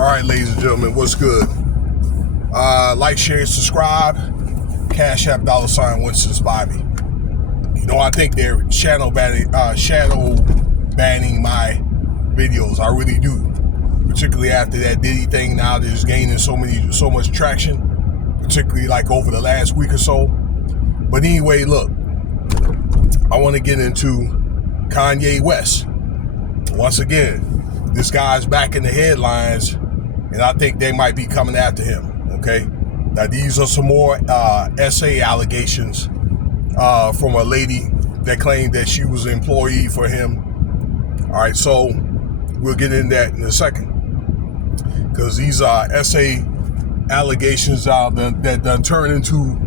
All right, ladies and gentlemen, what's good? Like, share, subscribe. Cash App $ Winston's Bobby. You know, I think they're shadow banning my videos. I really do. Particularly after that Diddy thing, now that it's gaining so much traction. Particularly like over the last week or so. But anyway, look, I want to get into Kanye West. Once again, this guy's back in the headlines, and I think they might be coming after him, okay? Now, these are some more essay allegations from a lady that claimed that she was an employee for him. All right, so we'll get into that in a second. Because these are essay allegations that done turn into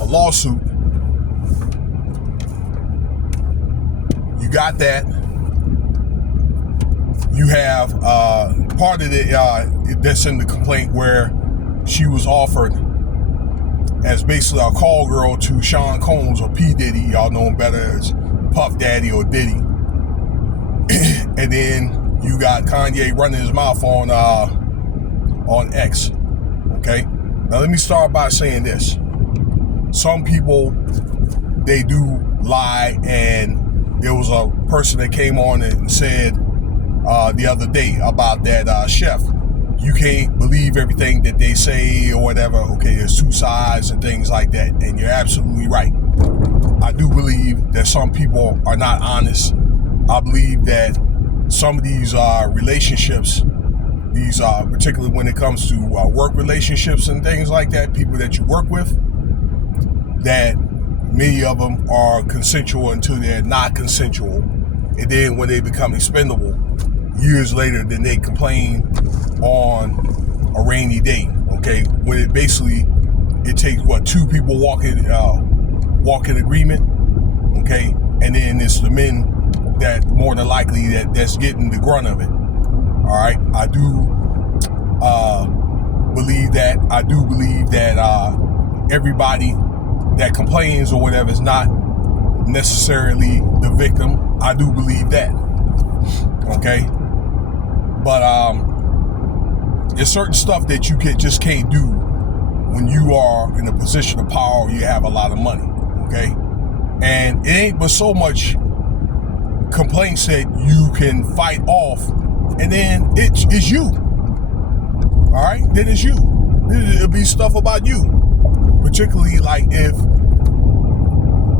a lawsuit. You got that. You have part of it that's in the complaint where she was offered as basically a call girl to Sean Combs or P. Diddy. Y'all know him better as Puff Daddy or Diddy. And then you got Kanye running his mouth on X. Okay? Now let me start by saying this. Some people, they do lie, and there was a person that came on and said the other day about that chef. You can't believe everything that they say or whatever. Okay, there's two sides and things like that. And you're absolutely right. I do believe that some people are not honest. I believe that some of these relationships, these particularly when it comes to work relationships and things like that, people that you work with, that many of them are consensual until they're not consensual. And then when they become expendable, years later, then they complain on a rainy day, okay? When it basically, it takes, two people walk in agreement, okay? And then it's the men that more than likely that's getting the grunt of it, all right? I do believe that. I do believe that everybody that complains or whatever is not necessarily the victim. I do believe that, okay? But there's certain stuff that you just can't do when you are in a position of power or you have a lot of money, okay? And it ain't but so much complaints that you can fight off, and then it's you, all right? Then it's you. It'll be stuff about you, particularly like if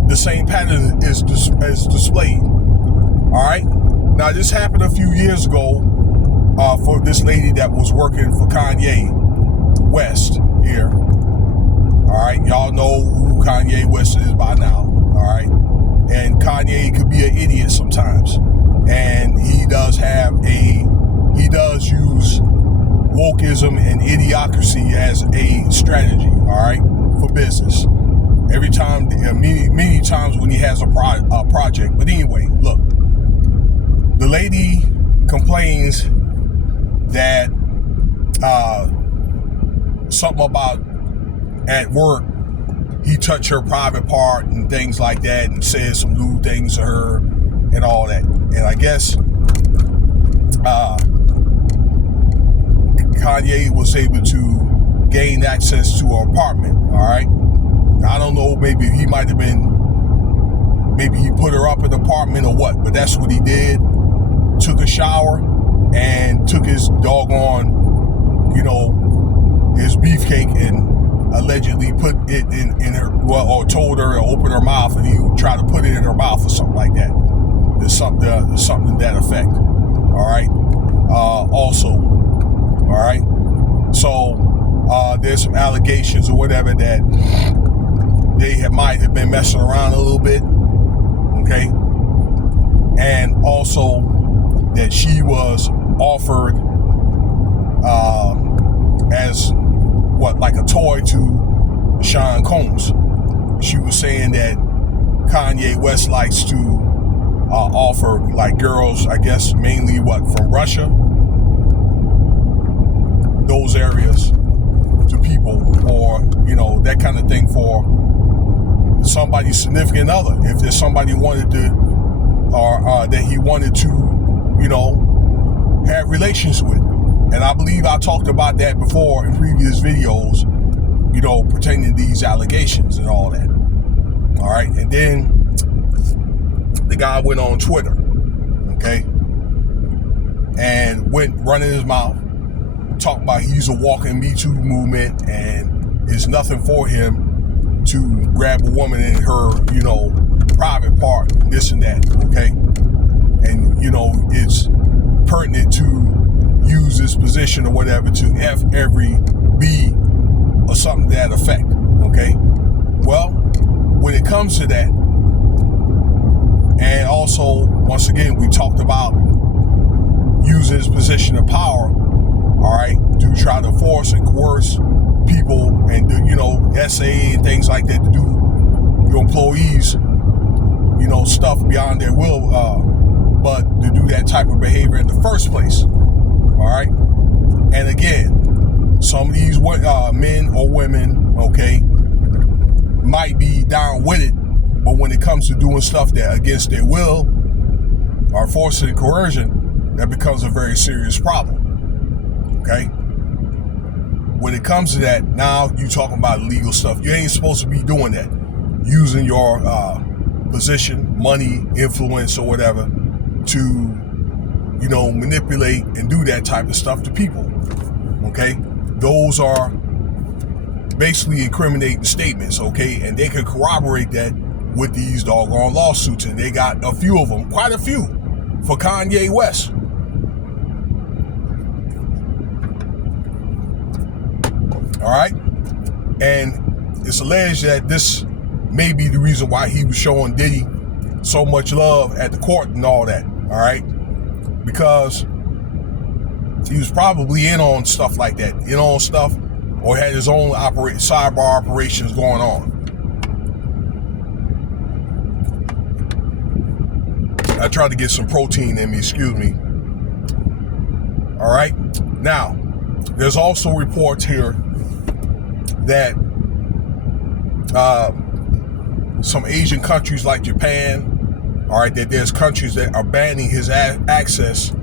the same pattern is displayed, all right? Now, this happened a few years ago for this lady that was working for Kanye West here. All right, y'all know who Kanye West is by now. All right, and Kanye could be an idiot sometimes, and he does use wokeism and idiocracy as a strategy. All right, for business. Every time, many times when he has a project. But anyway, look, the lady complains that something about at work, he touched her private part and things like that and said some lewd things to her and all that. And I guess Kanye was able to gain access to her apartment, all right? I don't know, maybe he put her up in the apartment or what, but that's what he did. Took a shower and took his doggone, his beefcake and allegedly put it in her, or told her to open her mouth, and he tried to put it in her mouth or something like that. There's something to that effect. All right. Also, all right. So there's some allegations or whatever that they might have been messing around a little bit. Okay. And also that she was offered as like a toy to Sean Combs. She was saying that Kanye West likes to offer like girls, I guess mainly from Russia, those areas, to people, or that kind of thing for somebody's significant other. If there's somebody wanted to, or that he wanted to, have relations with. And I believe I talked about that before in previous videos, you know, pertaining to these allegations and all that. All right. And then the guy went on Twitter, okay, and went running his mouth, talking about he's a walking Me Too movement and it's nothing for him to grab a woman in her, you know, private part, this and that, okay? And, you know, it's pertinent to use this position or whatever to F every B or something to that effect, okay? Well, when it comes to that, and also, once again, we talked about using his position of power, all right, to try to force and coerce people and, you know, SA and things like that to do your employees, you know, stuff beyond their will, but to do that type of behavior in the first place, all right? And again, some of these men or women, okay, might be down with it, but when it comes to doing stuff that against their will or forcing and coercion, that becomes a very serious problem, okay? When it comes to that, now you talking about illegal stuff. You ain't supposed to be doing that, using your position, money, influence, or whatever to, you know, manipulate and do that type of stuff to people, okay? Those are basically incriminating statements, okay? And they can corroborate that with these doggone lawsuits, and they got a few of them, quite a few, for Kanye West. All right? And it's alleged that this may be the reason why he was showing Diddy so much love at the court and all that, all right? Because he was probably in on stuff like that, in on stuff, or had his own cyber operations going on. I tried to get some protein in me, excuse me. All right? Now, there's also reports here that some Asian countries like Japan, all right, that there's countries that are banning his access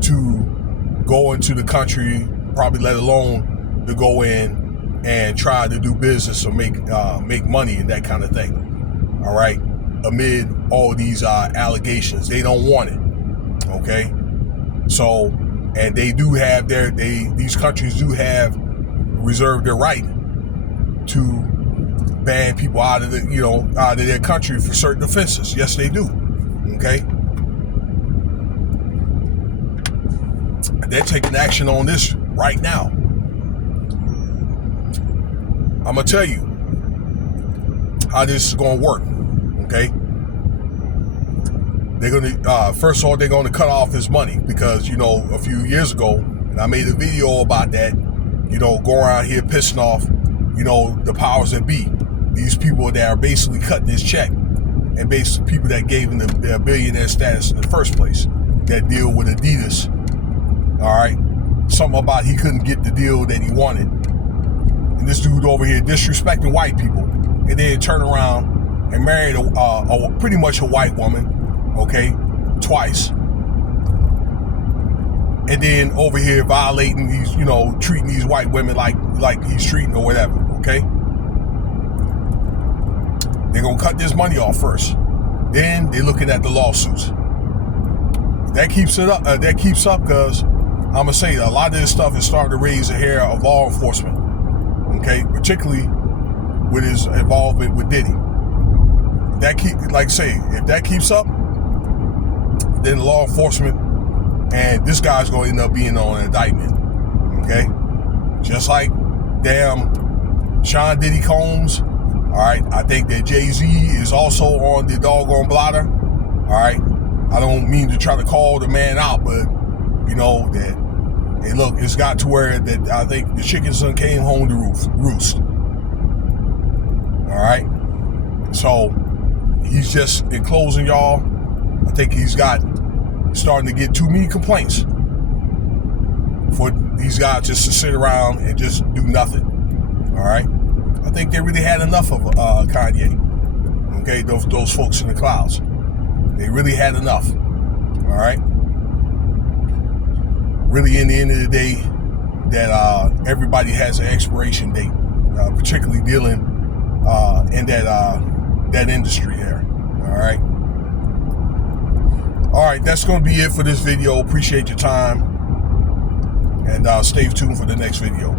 to go into the country, probably let alone to go in and try to do business or make money and that kind of thing. All right, amid all these allegations, they don't want it. Okay, so and they do have these countries do have reserved their right to ban people out of their country for certain offenses. Yes, they do. Okay, they're taking action on this right now. I'm gonna tell you how this is gonna work. Okay, they're gonna first of all, they're gonna cut off his money because, you know, a few years ago, and I made a video about that, you know, go around here pissing off, you know, the powers that be, these people that are basically cutting his check, and basically people that gave him the billionaire status in the first place, that deal with Adidas. All right, something about he couldn't get the deal that he wanted, and this dude over here disrespecting white people, and then turn around and married a pretty much a white woman, okay, twice, and then over here violating these, you know, treating these white women like he's treating or whatever. Okay, they're gonna cut this money off first, then they're looking at the lawsuits. That keeps up because I'm gonna say a lot of this stuff is starting to raise the hair of law enforcement. Okay, particularly with his involvement with Diddy. If that keeps up, then law enforcement and this guy's going to end up being on an indictment. Okay, just like damn Sean Diddy Combs. All right, I think that Jay-Z is also on the doggone blotter. All right, I don't mean to try to call the man out, but you know that, hey, look, it's got to where that I think the chickens done came home to roost. All right, so he's just, in closing, y'all, I think he's starting to get too many complaints for these guys just to sit around and just do nothing. All right, I think they really had enough of Kanye. Okay, those folks in the clouds, they really had enough. All right, really, in the end of the day, that everybody has an expiration date, particularly dealing in that industry there. All right, that's going to be it for this video. Appreciate your time, and stay tuned for the next video.